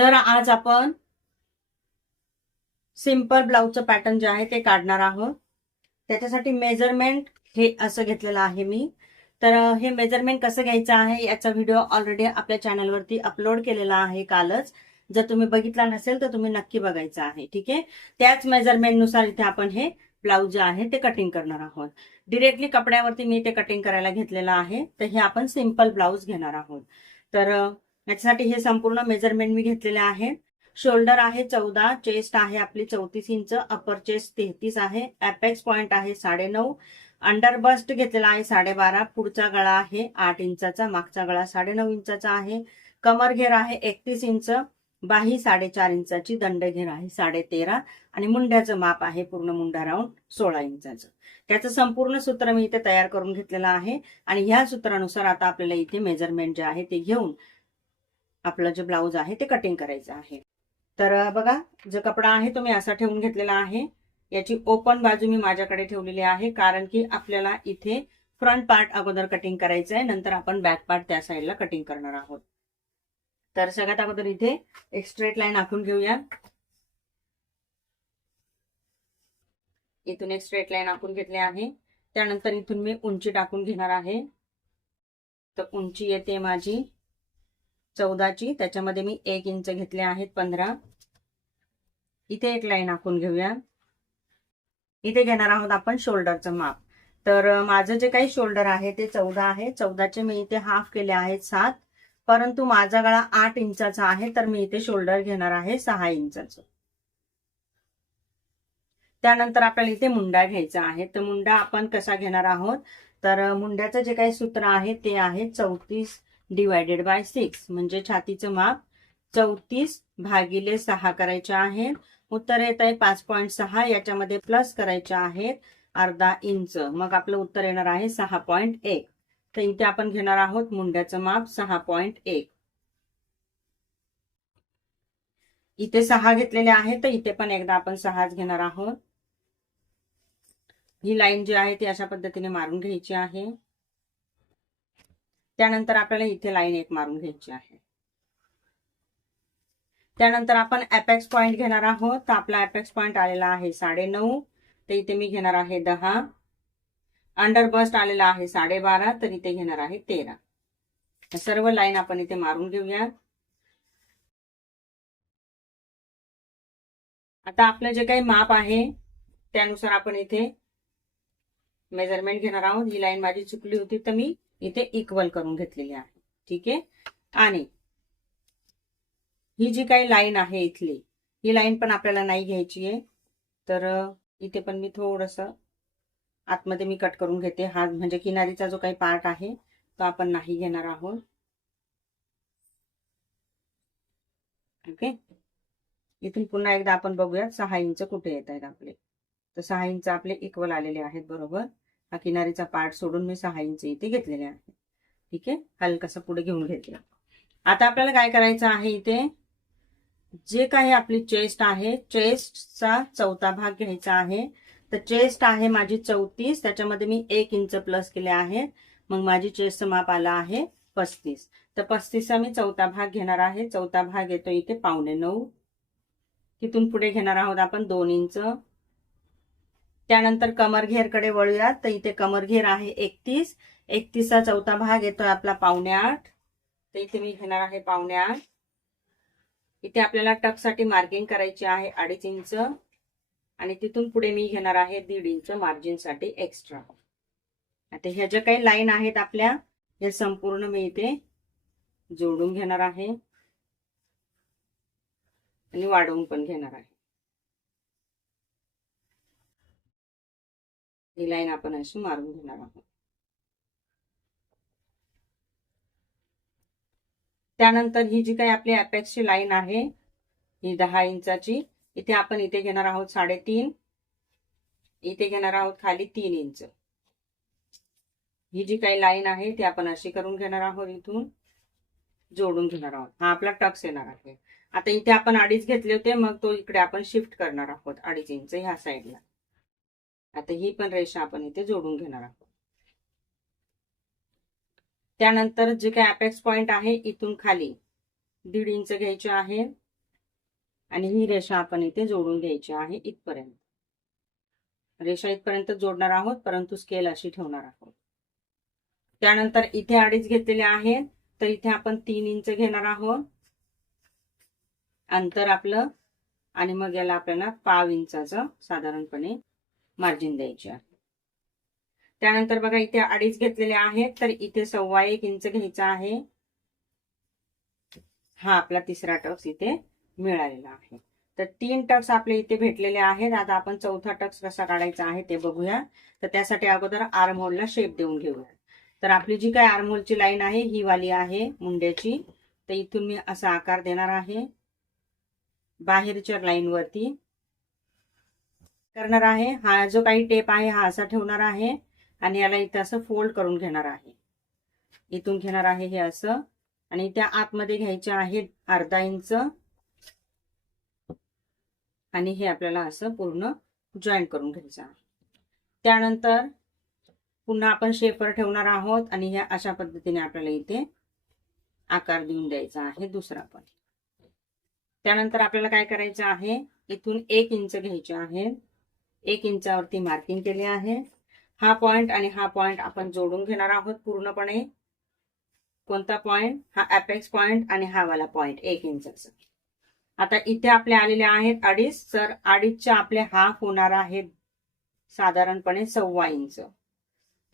तर आज आपण सिंपल ब्लाउजचं पॅटर्न जे आहे ते काढणार आहोत. त्याच्यासाठी मेजरमेंट हे असं घेतलेलं आहे मी. तर हे मेजरमेंट कसं घ्यायचं आहे याचा व्हिडिओ ऑलरेडी आपल्या चॅनलवरती अपलोड केलेला आहे कालच. जर तुम्ही बघितला नसेल तर तुम्ही नक्की बघायचं आहे. ठीक आहे. त्याच मेजरमेंटनुसार इथे आपण हे ब्लाउज जे आहे ते कटिंग करणार आहोत. डिरेक्टली कपड्यावरती मी ते कटिंग करायला घेतलेलं आहे. तर हे आपण सिंपल ब्लाउज घेणार आहोत. तर याच्यासाठी हे संपूर्ण मेजरमेंट मी घेतलेले आहे. शोल्डर आहे 14, चेस्ट आहे आपली 34 इंच, अपर चेस्ट 33 आहे, अपेक्स पॉइंट आहे 9.5, अंडर बस्ट घेतलेला आहे 12.5, पुढचा गळा आहे 8 इंचाचा, मागचा गळा 9.5 इंचाचा आहे, कमर घेर आहे 31 इंच, बाही 4.5 इंचाची, दंड घेर आहे 13.5 आणि मुंड्याचं माप आहे पूर्ण मुंडा राऊंड 16 इंचाचं. त्याचं संपूर्ण सूत्र मी इथे तयार करून घेतलेलं आहे आणि ह्या सूत्रानुसार आता आपल्याला इथे मेजरमेंट जे आहे ते घेऊन आपलं जे ब्लाउज आहे ते कटिंग करायचं आहे. तर बघा, जो कपडा आहे तो मी असा ठेवून घेतलेला आहे. याची ओपन बाजू मी माझ्याकडे ठेवलेली आहे कारण की आपल्याला इथे फ्रंट पार्ट अगोदर कटिंग करायचं आहे, नंतर आपण बॅक पार्ट त्या साईडला कटिंग करणार आहोत. तर सगळ्यात अगोदर इथे एक स्ट्रेट लाईन आखून घेऊया. इथून एक स्ट्रेट लाईन आखून घेतली आहे. त्यानंतर इथून मी उंची टाकून घेणार आहे. तर उंची येते माझी 14ची, त्याच्यामध्ये मी 1 इंच घेतले आहेत 15. इथे एक लाईन आखून घेऊया. इथे घेणार आहोत आपण शोल्डरचं माप. तर माझं जे काही शोल्डर आहे ते 14 आहे. 14चे मी इथे हाफ केले आहेत 7, परंतु माझा गळा 8 इंचाचा आहे तर मी इथे शोल्डर घेणार आहे 6 इंचाचं. त्यानंतर आपल्याला इथे मुंडा घ्यायचा आहे. तर मुंडा आपण कसा घेणार आहोत, तर मुंड्याचं जे काही सूत्र आहे ते आहे 34 डिवायडेड बाय 6, म्हणजे छातीचं माप 34 भागिले 6 करायचे आहे. उत्तर येत आहे 5.6. याच्यामध्ये प्लस करायचे आहेत अर्धा इंच, मग आपलं उत्तर येणार आहे 6.1. तर इथे आपण घेणार आहोत मुंड्याचं माप 6.1. इथे 6 घेतलेले आहे तर इथे पण एकदा आपण 6च घेणार आहोत. ही लाईन जी आहे ती अशा पद्धतीने मारून घ्यायची आहे. त्यानंतर आपल्याला इथे लाईन एक मारून घ्यायची आहे. त्यानंतर आपण अपेक्स पॉइंट घेणार आहोत. तर आपला अपेक्स पॉइंट आलेला आहे 9.5, तर इथे मी घेणार आहे 10. अंडर बस्ट आलेला आहे 12.5, तर इथे घेणार आहे 13. सर्व लाईन आपण इथे मारून घेऊया. आता आपलं जे काही माप आहे त्यानुसार आपण इथे मेजरमेंट घेणार आहोत. ही लाईन माझी चुकली होती तर मी इथे इक्वल करून घेतलेली आहे. ठीक आहे. आणि ही जी काही लाईन आहे इथली, ही लाईन पण आपल्याला नाही घ्यायची आहे. तर इथे पण मी थोडंसं आतमध्ये मी कट करून घेते. हा म्हणजे किनारीचा जो काही पार्ट आहे तो आपण नाही घेणार आहोत. ओके. इथून पुन्हा एकदा आपण बघूया 6 इंच कुठे येत आहेत आपले. तर 6 इंच आपले इक्वल आलेले आहेत बरोबर. हा किनारीचा पार्ट सोडून मी 6 इंच इथे घेतलेले आहे. ठीक आहे. हलकासा पुढे घेऊन घेतला. आता आपल्याला काय करायचं आहे, इथे जे काही आपली चेस्ट आहे चेस्टचा चौथा भाग घ्यायचा आहे. तर चेस्ट आहे माझी 34, त्याच्यामध्ये मी 1 इंच प्लस केले आहे, मग माझी चेस्टचं माप आलं आहे 35. तर 35चा मी चौथा भाग घेणार आहे. चौथा भाग येतो इथे 8.25. तिथून पुढे घेणार आहोत आपण 2 इंच. त्यानंतर कमर घेरकडे वळूयात. तर इथे कमर घेर आहे 31. 31चा चौथा भाग येतोय आपला 7.25, तर इथे मी घेणार आहे 7.25. इथे आपल्याला टक्ससाठी मार्किंग करायची आहे 2.5 इंच आणि तिथून पुढे मी घेणार आहे 1.5 इंच मार्जिनसाठी एक्स्ट्रा. आता ह्या ज्या काही लाईन आहेत आपल्या, हे संपूर्ण मी इथे जोडून घेणार आहे आणि वाढवून पण घेणार आहे. ही लाईन आपण अशी मारून घेणार आहोत. त्यानंतर ही जी काही आपली अपेक्सची लाईन आहे ही 10 इंचाची, इथे आपण इथे घेणार आहोत 3.5. इथे घेणार आहोत खाली 3 इंच. ही जी काही लाईन आहे ती आपण अशी करून घेणार आहोत, इथून जोडून घेणार आहोत. हा आपला टक्स येणार आहे. आता इथे आपण 2.5 घेतले होते, मग तो इकडे आपण शिफ्ट करणार आहोत 2.5 इंच ह्या साईडला. आता ही पण रेषा आपण इथे जोडून घेणार आहोत. त्यानंतर जे काही अपेक्स पॉइंट आहे इथून खाली 1.5 इंच घ्यायचे आहे. आणि ही रेषा आपण इथे जोडून घ्यायची आहे इथपर्यंत. रेषा इथपर्यंत जोडणार आहोत, परंतु स्केल अशी ठेवणार आहोत. त्यानंतर इथे 2.5 घेतलेले आहेत, तर इथे आपण 3 इंच घेणार आहोत अंतर आपलं, आणि मग याला आपल्याला 1/2 इंचाचं साधारणपणे मार्जिन द्यायचे आहे. त्यानंतर बघा इथे 2.5 घेतलेले आहेत, तर इथे 1.25 इंच घ्यायचा आहे. हा आपला तिसरा टक्स इथे मिळालेला आहे. तर 3 टक्स आपले इथे भेटलेले आहेत. आता आपण चौथा टक्स कसा काढायचा आहे ते बघूया. तर त्यासाठी अगोदर आर्म होलला शेप देऊन घेऊया. तर आपली जी काही आर्म होलची लाईन आहे ही वाली आहे मुंड्याची. तर इथून मी असा आकार देणार आहे. बाहेरच्या लाईन वरती करणार आहे. हा जो काही टेप आहे हा असा ठेवणार आहे आणि याला इथं असं फोल्ड करून घेणार आहे. इथून घेणार आहे हे असं, आणि त्या आतमध्ये घ्यायचे आहे 1/2 इंच, आणि हे आपल्याला असं पूर्ण जॉईंट करून घ्यायचं आहे. त्यानंतर पुन्हा आपण शेपर ठेवणार आहोत आणि ह्या अशा पद्धतीने आपल्याला इथे आकार देऊन द्यायचा आहे दुसरा पण. त्यानंतर आपल्याला काय करायचं आहे, इथून 1 इंच घ्यायचे आहे. 1 इंचावरती मार्किंग केले आहे. हा पॉइंट आणि हा पॉइंट आपण जोडून घेणार आहोत पूर्णपणे. कोणता पॉइंट? हा अपेक्स पॉइंट आणि हा वाला पॉइंट 1 इंचाचा. आता इथे आपले आलेले आहेत 2.5, तर 2.5चे आपले हाफ होणार आहेत साधारणपणे 1.25 इंच.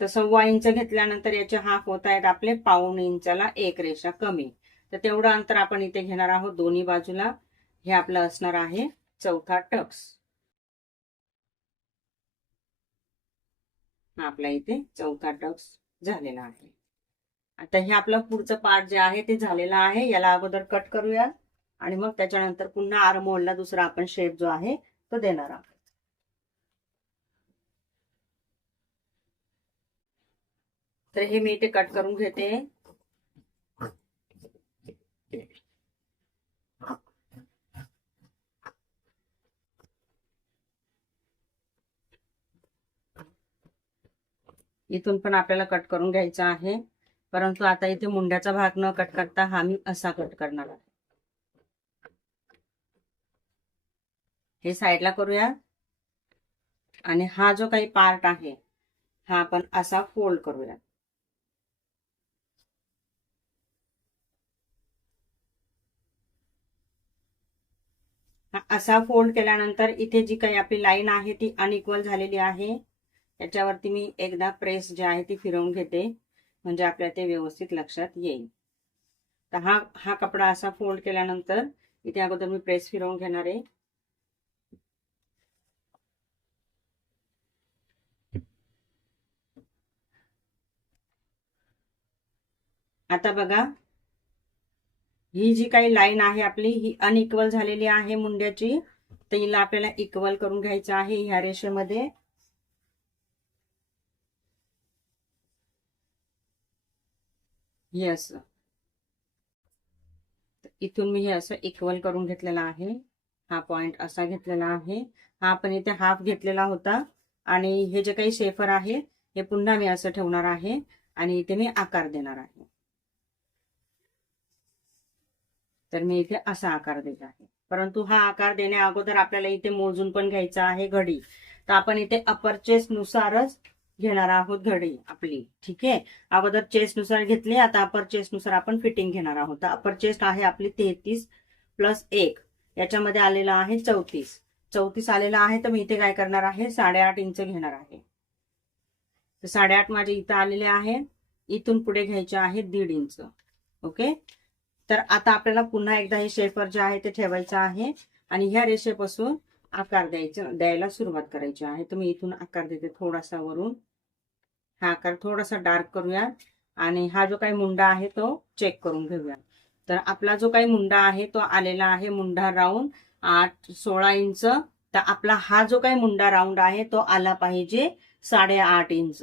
तर 1.25 इंच घेतल्यानंतर याचे हाफ होत आहेत आपले 1/2 इंचाला एक रेषा कमी. तर तेवढं अंतर आपण इथे घेणार आहोत दोन्ही बाजूला. हे आपलं असणार आहे चौथा टक्स. आपल्या इथे चौथा टक्स झालेला आहे. आता हे आपलं पुढचं पार्ट जे आहे ते झालेलं आहे. याला अगोदर कट करूया आणि मग त्याच्यानंतर पुन्हा आर्म होलला दुसरा आपण शेप जो आहे तो देणार आहोत. तर हे मी इथे कट करून घेते. इथून पण आपल्याला कट करून घ्यायचा आहे, परंतु आता इथे मुंड्याचा भाग न कट करता हा मी असा कट करणार आहे. हे साईडला करूया आणि हा जो काही पार्ट आहे हा आपण असा फोल्ड करूया. असा फोल्ड केल्यानंतर इथे जी काही आपली लाईन आहे ती अनइक्वल झालेली आहे. याच्यावरती मी एकदा प्रेस जी आहे ती फिरवून घेते, म्हणजे आपल्या ते व्यवस्थित लक्षात येईल. तर हा कपडा असा फोल्ड केल्यानंतर इथे अगोदर मी प्रेस फिरवून घेणार आहे. आता बघा ही जी काही लाईन आहे आपली ही अनइक्वल झालेली आहे मुंड्याची. तर हिला आपल्याला इक्वल करून घ्यायचं आहे ह्या रेषेमध्ये. हे असं इथून मी हे असं इक्वल करून घेतलेला आहे. हा पॉइंट असा घेतलेला आहे. हा आपण इथे हाफ घेतलेला होता आणि हे जे काही शेफर आहे हे पुन्हा मी असं ठेवणार आहे आणि इथे मी आकार देणार आहे. तर मी इथे असा आकार देत आहे, परंतु हा आकार देण्या अगोदर आपल्याला इथे मोजून पण घ्यायचा आहे घडी. तर आपण इथे अपर चेस्ट नुसारच घेणार आहोत घडी आपली. ठीक आहे, अगोदर चेस्ट नुसार घेतली, आता अपर चेस्ट नुसार आपण फिटिंग घेणार आहोत. अपर चेस्ट आहे आपली 33 + 1, याच्यामध्ये आलेला आहे 34. 34 आलेला आहे, तर मी इथे काय करणार आहे 8.5 इंच घेणार आहे. तर 8.5 माझे इथं आलेले आहे. इथून पुढे घ्यायचे आहे 1.5 इंच. ओके, तर आता आपल्याला पुन्हा एकदा हे शेपर जे आहे ते ठेवायचं आहे आणि ह्या रेषेपासून आकार द्यायला सुरुवात करायची आहे. तर मी इथून आकार देते थोडासा वरून. हा आकार थोडासा डार्क करूया आणि हा जो काही मुंडा आहे तो चेक करून घेऊया. तर आपला जो काही मुंडा आहे तो आलेला आहे मुंडा राऊंड 16 इंच. तर आपला हा जो काही मुंडा राऊंड आहे तो आला पाहिजे 8.5 इंच.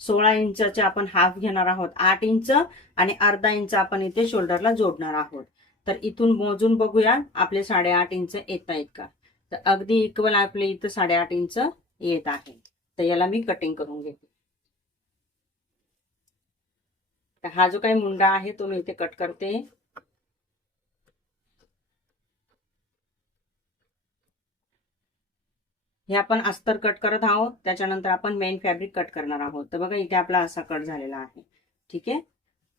16 इंचाचे आपण हाफ घेणार आहोत 8 इंच आणि अर्धा इंच आपण इथे शोल्डरला जोडणार आहोत. तर इथून मोजून बघूया आपले 8.5 इंच येत आहेत का. तर अगदी इक्वल आपले इथं 8.5 इंच येत आहे. तर याला मी कटिंग करून घेते. तर हा जो काही मुंडा आहे तो मी इथे कट करते. हे आपण अस्तर कट करत आहोत, त्याच्यानंतर आपण मेन फॅब्रिक कट करणार आहोत. तर बघा इथे आपला असा कट झालेला आहे. ठीक आहे.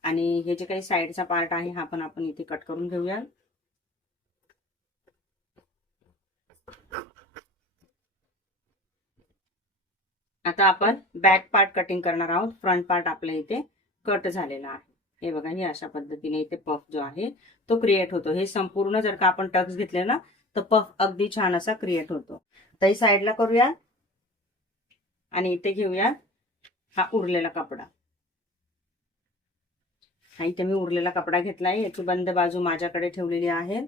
आणि हे जे काही साईडचा पार्ट आहे हा पण आपण इथे कट करून घेऊया. आता आपण बॅक पार्ट कटिंग करणार आहोत. फ्रंट पार्ट आपल्या इथे कट झालेला आहे. हे बघा, हे अशा पद्धतीने इथे पफ जो आहे तो क्रिएट होतो. हे संपूर्ण जर का आपण टक्स घेतले ना तर पफ अगदी छान असा क्रिएट होतो. तर ही साईडला करूया आणि इथे घेऊया हा उरलेला कपडा. हा इथे मी उरलेला कपडा घेतलाय. याची बंद बाजू माझ्याकडे ठेवलेली आहे.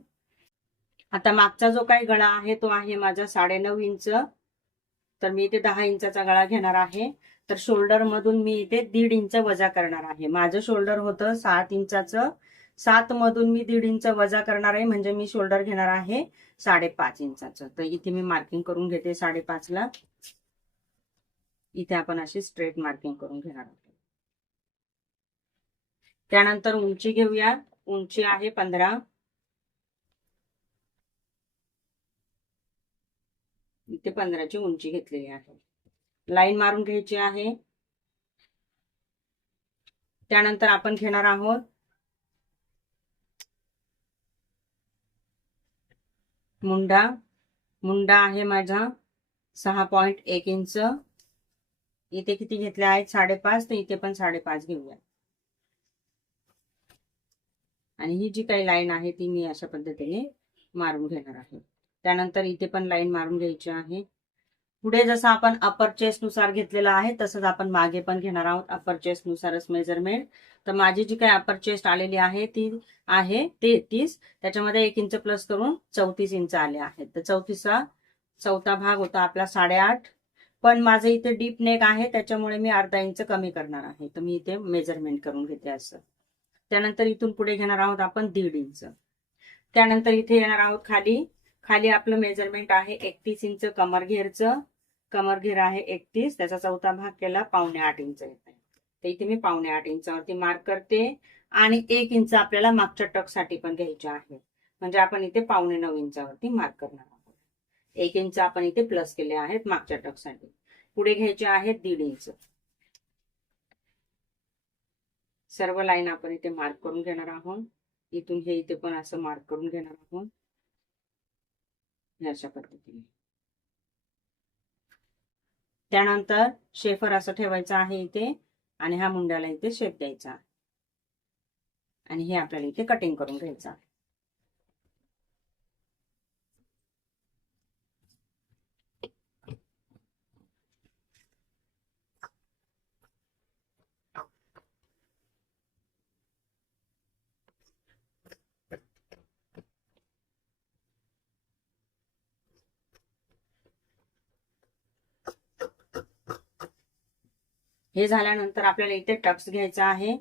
आता मागचा जो काही गळा आहे तो आहे माझा 9.5 इंच. तर मी इथे 10 इंचाचा गळा घेणार आहे. तर शोल्डर मधून मी इथे 1.5 इंच वजा करणार आहे. माझं शोल्डर होतं 7 इंचाचं. 7 मधून मी 1.5 इंच वजा करणार आहे, म्हणजे मी शोल्डर घेणार आहे 5.5 इंचाचं. तर इथे मी मार्किंग करून घेते 5.5 ला. इथे आपण अशी स्ट्रेट मार्किंग करून घेणार आहोत. त्यानंतर उंची घेऊया. उंची आहे 15. इथे 15ची उंची घेतलेली आहे. लाईन मारून घ्यायची आहे. त्यानंतर आपण घेणार आहोत मुंडा. मुंडा आहे माझा 6.1 इंच. इथे किती घेतले आहेत 5.5, तर इथे पण 5.5 घेऊया. आणि ही जी काही लाईन आहे ती मी अशा पद्धतीने मारून घेणार आहे. त्यानंतर इथे पण लाईन मारून घ्यायची आहे. पुढे जसं आपण अपर चेस्ट नुसार घेतलेला आहे तसंच आपण मागे पण घेणार आहोत अपर चेस्ट नुसारच मेजरमेंट. तर माझी जी काही अपर चेस्ट आलेली आहे ती आहे 33. त्याच्यामध्ये 1 इंच प्लस करून 34 इंच आले आहेत. तर 34चा चौथा भाग होता आपला 8.5. पण माझं इथे डीप नेक आहे त्याच्यामुळे मी अर्धा इंच कमी करणार आहे. तर मी इथे मेजरमेंट करून घेते असं. त्यानंतर इथून पुढे घेणार आहोत आपण 1.5 इंच. त्यानंतर इथे येणार आहोत खाली. खाली आपलं मेजरमेंट आहे 31 इंच कमर घेरचं. कमर घेर आहे 31. त्याचा चौथा भाग केला 7.25 इंच येत आहे. तर इथे मी 7.25 इंचावरती मार्क करते. आणि 1 इंच आपल्याला मागच्या टक्ससाठी पण घ्यायचे आहे. म्हणजे आपण इथे 8.25 इंचावरती मार्क करणार आहोत. 1 इंच आपण इथे प्लस केले आहेत मागच्या टक्ससाठी. पुढे घ्यायचे आहेत 1.5 इंच. सर्व लाईन आपण इथे मार्क करून घेणार आहोत. इथून हे इथे पण असं मार्क करून घेणार आहोत अशा पद्धतीने. त्यानंतर शेफर असं ठेवायचं आहे इथे आणि हा मुंड्याला इथे शेप द्यायचा आणि हे आपल्याला इथे कटिंग करून घ्यायचं आहे. हे झाल्यानंतर आपल्याला इथे टक्स घ्यायचा आहे.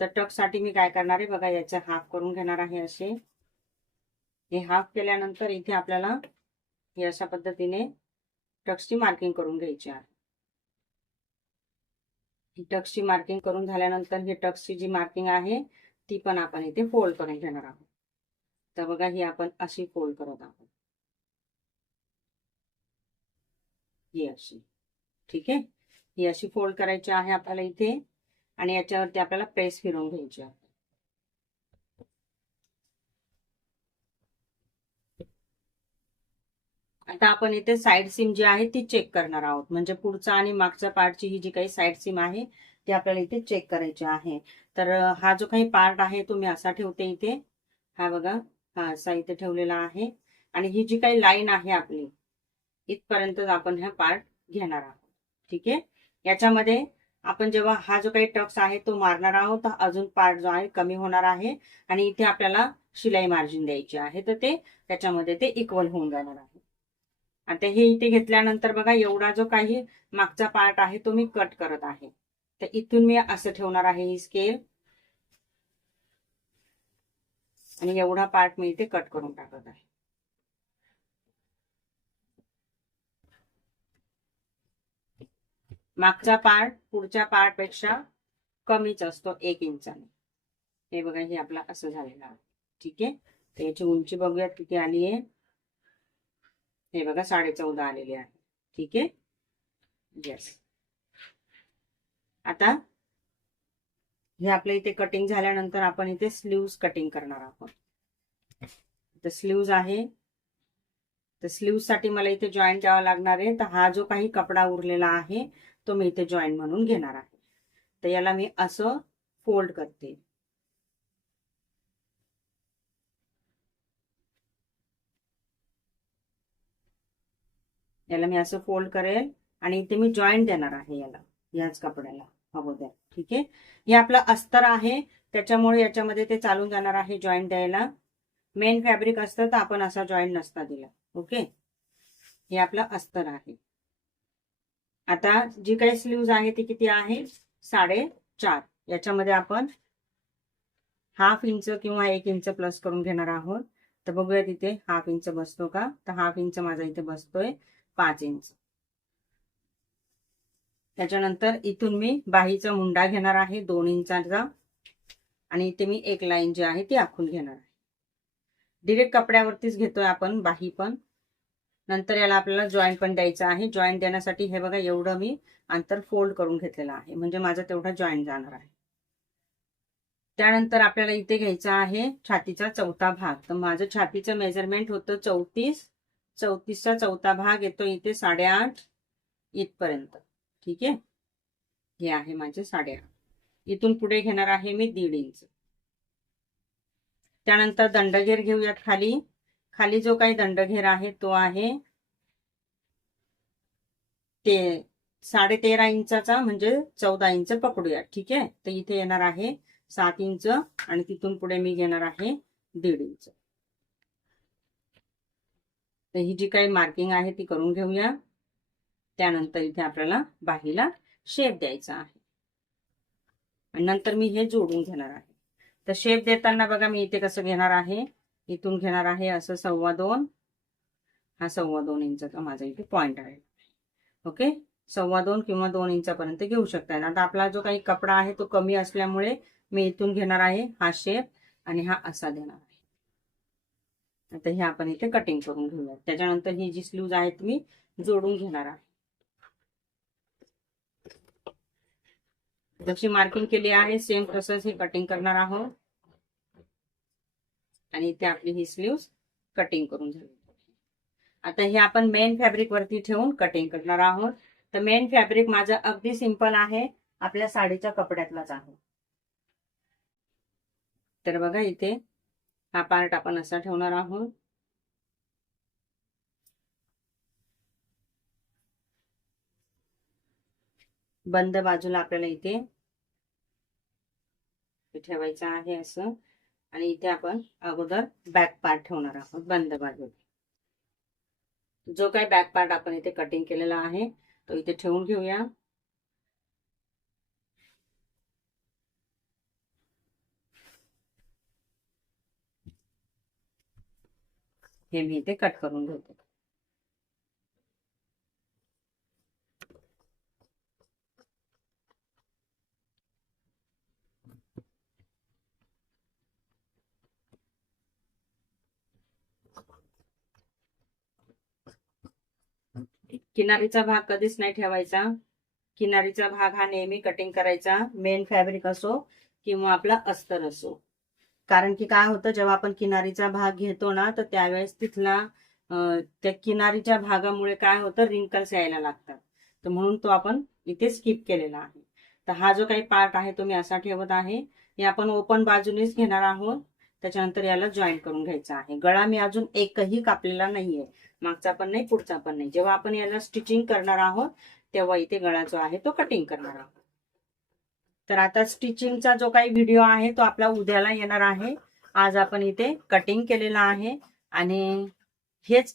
तर टक्स साठी मी काय करणार आहे बघा, याचं हाफ करून घेणार आहे असे. हे हाफ केल्यानंतर इथे आपल्याला हे अशा पद्धतीने टक्सची मार्किंग करून घ्यायची आहे. टक्सची मार्किंग करून झाल्यानंतर ही टक्सची जी मार्किंग आहे ती पण आपण इथे फोल्ड करून घेणार आहोत. तर बघा ही आपण अशी फोल्ड करत आहोत ही अशी. ठीक आहे. ही अशी फोल्ड करायची आहे आपल्याला इथे आणि याच्यावरती आपल्याला प्रेस फिरवून घ्यायची आहे. आता आपण इथे साइड सीम जी आहे ती चेक करणार आहोत. म्हणजे पुढचा आणि मागच्या पार्टची ही जी काही साइड सीम आहे ती आपल्याला इथे चेक करायची आहे. तर हा जो काही पार्ट आहे तो मी असा ठेवते इथे. हा बघा, हा असा इथे ठेवलेला आहे. आणि ही जी काही लाईन आहे आपली इथपर्यंत आपण हा पार्ट घेणार आहोत. ठीक आहे. याच्यामध्ये आपण जेव्हा हा जो काही टक्स आहे तो मारणार आहोत अजून पार्ट जो आहे कमी होणार आहे आणि इथे आपल्याला शिलाई मार्जिन द्यायची आहे. तर ते त्याच्यामध्ये ते इक्वल होऊन जाणार आहे. आता हे इथे घेतल्यानंतर बघा एवढा जो काही मागचा पार्ट आहे तो मी कट करत आहे. तर इथून मी असं ठेवणार आहे ही स्केल आणि एवढा पार्ट मी इथे कट करून टाकत आहे. मागचा पार्ट पुढच्या पार्ट पेक्षा कमीच असतो 1 इंचाने. हे बघा हे आपला असं झालेलं आहे. ठीक आहे. तर याची उंची बघूयात किती आली आहे. हे बघा 14.5 आलेले आहे. ठीक आहे. येस. आता हे आपल्या इथे कटिंग झाल्यानंतर आपण इथे स्लीव्स कटिंग करणार आहोत. तर स्लीव्ज आहे, तर स्लीव्ह साठी मला इथे जॉईंट द्यावा लागणार आहे. तर हा जो काही कपडा उरलेला आहे तो मी इथे जॉईंट म्हणून घेणार आहे. तर याला मी असं फोल्ड करते. याला मी असं फोल्ड करेल आणि इथे मी जॉईंट देणार आहे याला, याच कपड्याला अगोदर. ठीक आहे. हे आपलं अस्तर आहे त्याच्यामुळे याच्यामध्ये ते चालून जाणार आहे जॉईंट द्यायला. मेन फॅब्रिक असतं तर आपण असा जॉईंट नसता दिला. ओके. हे आपलं अस्तर आहे. आता जी काही स्लीव्ज आहे ती किती आहे? 4.5. याच्यामध्ये आपण 1/2 इंच किंवा 1 इंच प्लस करून घेणार आहोत. तर बघूया तिथे 1/2 इंच बसतो का? तर 1/2 इंच माझा इथे बसतोय 5 इंच. त्याच्यानंतर इथून मी बाहीचा मुंडा घेणार आहे 2 इंचाचा आणि इथे मी एक लाईन जी आहे ती आखून घेणार आहे. डिरेक्ट कपड्यावरतीच घेतोय आपण बाही पण. नंतर याला आपल्याला जॉईंट पण द्यायचा आहे. जॉईंट देण्यासाठी हे बघा एवढं मी अंतर फोल्ड करून घेतलेलं आहे, म्हणजे माझा तेवढा जॉईंट जाणार आहे. त्यानंतर आपल्याला इथे घ्यायचा आहे छातीचा 4था भाग. तर माझं छातीचं मेजरमेंट होतं 34. 34चा 4था भाग येतो इथे 8.5 इथपर्यंत. ठीक आहे. हे आहे माझे 8.5. इथून पुढे घेणार आहे मी 1.5 इंच. त्यानंतर दंडघेर घेऊयात खाली. खाली जो काही दंडघेर आहे तो आहे ते 13.5 इंचाचा, म्हणजे 14 इंच पकडूया. ठीक आहे. तर इथे येणार आहे 7 इंच आणि तिथून पुढे मी घेणार आहे 1.5 इंच. तर ही जी काही मार्किंग आहे ती करून घेऊया. त्यानंतर इथे आपल्याला बाहीला शेप द्यायचा आहे आणि नंतर मी हे जोडून घेणार आहे. तर शेप देताना बघा मी इथे कसं घेणार आहे, इथून घेणार आहे असं 2.25. हा 2.25 इंचाचा माझा इथे पॉइंट आहे. ओके. 2.25 किंवा 2 इंचापर्यंत घेऊ शकता. आता आपला जो काही कपडा आहे तो कमी असल्यामुळे मी इथून घेणार आहे हा शेप आणि हा असा देणार आहे. आता हे आपण इथे कटिंग करून घेऊया. त्याच्यानंतर ही जी स्लीव्ज आहेत मी जोडून घेणार आहे. जशी मार्किंग केली आहे सेम तसंच हे कटिंग करणार आहोत आणि इथे आपली ही स्लीव्ज कटिंग करून झाली. आता हे आपण मेन फॅब्रिक वरती ठेवून कटिंग करणार आहोत. तर मेन फॅब्रिक माझं अगदी सिंपल आहे, आपल्या साडीच्या कपड्यातलाच आहे. तर बघा इथे हा पार्ट आपण असा ठेवणार आहोत. बंद बाजूला आपल्याला इथे ठेवायचं आहे असं, आणि इथे आपण अगोदर बॅक पार्ट ठेवणार आहोत बंद बाजूला. जो काही बॅक पार्ट आपण इथे कटिंग केलेला आहे तो इथे ठेवून घेऊया. हे मी इथे कट करून घेतो. किनारीचा भाग कधीच नाही ठेवायचा. किनारीचा भाग हा नेहमी कटिंग करायचा, मेन फॅब्रिक असो किंवा आपला अस्तर असो. कारण की काय होतं, जेव्हा आपण किनारीचा भाग घेतो ना तर त्यावेळेस तिथला त्या किनारीच्या भागामुळे काय होतं, रिंकल्स यायला लागतात. तर म्हणून तो आपण इथे स्किप केलेला आहे. तर हा जो काही पार्ट आहे तो मी असा ठेवत आहे. हे आपण ओपन बाजूनेच घेणार आहोत. त्याच्यानंतर याला जॉईंट करून घ्यायचा आहे. गळा मी अजून एकही कापलेला नाहीये, मागचा पण नाही पुढचा पण नाही. जेव्हा आपण याला स्टिचिंग करणार आहोत तेव्हा इथे गळा जो आहे तो कटिंग करणार आहोत. तर आता स्टिचिंगचा जो काही व्हिडिओ आहे तो आपला उद्याला येणार आहे. आज आपण इथे कटिंग केलेला आहे आणि हेच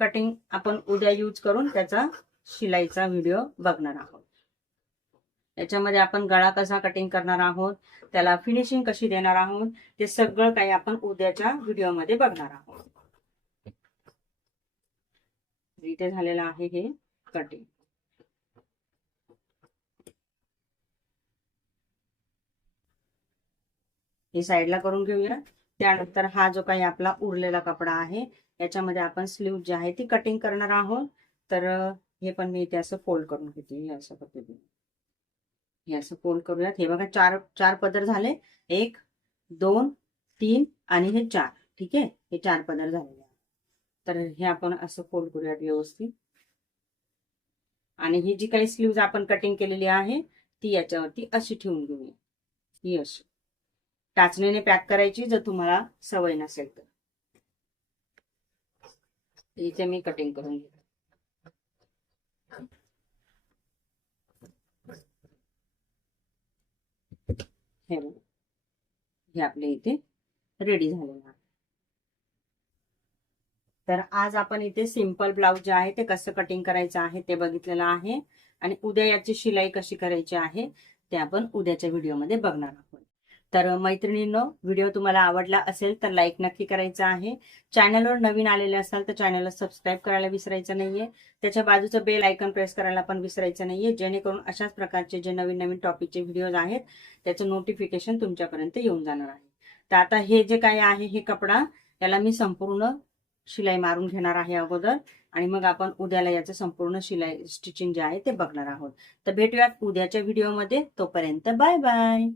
कटिंग आपण उद्या यूज करून त्याचा शिलाईचा व्हिडिओ बघणार आहोत. याच्यामध्ये आपण गळा कसा कटिंग करणार आहोत, त्याला फिनिशिंग कशी देणार आहोत, ते सगळं काही आपण उद्याच्या व्हिडिओमध्ये बघणार आहोत. इथे झालेलं आहे हे कटिंग. हे साईडला करून घेऊया. त्यानंतर हा जो काही आपला उरलेला कपडा आहे याच्यामध्ये आपण स्लीव जी आहे ती कटिंग करणार आहोत. तर हे पण मी इथे असं फोल्ड करून घेते. हे असं पद्धतीने हे असं फोल्ड करूयात. हे बघा चार चार पदर झाले. 1 2 3 आणि हे 4. ठीक आहे, हे 4 पदर झालेले आहेत. तर हे आपण असं फोल्ड करूयात व्यवस्थित. आणि ही जी काही स्लीव्ज आपण कटिंग केलेली आहे ती याच्यावरती अशी ठेवून घेऊया. ही अशी टाचणीने पॅक करायची जर तुम्हाला सवय नसेल तर. इथे मी कटिंग करून घेते. हे आपले इथे रेडी झालेलं आहे. तर आज आपण इथे सिंपल ब्लाउज जे आहे ते कसं कटिंग करायचं आहे ते बघितलेलं आहे. आणि उद्या याची शिलाई कशी करायची आहे ते आपण उद्याच्या व्हिडिओमध्ये बघणार आहोत. तर मैत्रिणींनो, व्हिडिओ तुम्हाला आवडला असेल तर लाईक नक्की करायचं आहे. चॅनलवर नवीन आलेले असाल तर चॅनलला सबस्क्राईब करायला विसरायचं नाहीये. त्याच्या बाजूचं बेल आयकॉन प्रेस करायला पण विसरायचं नाहीये, जेणेकरून अशाच प्रकारचे जे नवीन नवीन टॉपिकचे व्हिडिओज आहेत त्याचं नोटिफिकेशन तुमच्यापर्यंत येऊन जाणार आहे. तर आता हे जे काही आहे हे कपडा याला मी संपूर्ण शिलाई मारून घेणार आहे अगोदर, आणि मग आपण उद्याला याचं संपूर्ण शिलाई स्टिचिंग जे आहे ते बघणार आहोत. तर भेटूयात उद्याच्या व्हिडिओमध्ये. तोपर्यंत बाय बाय.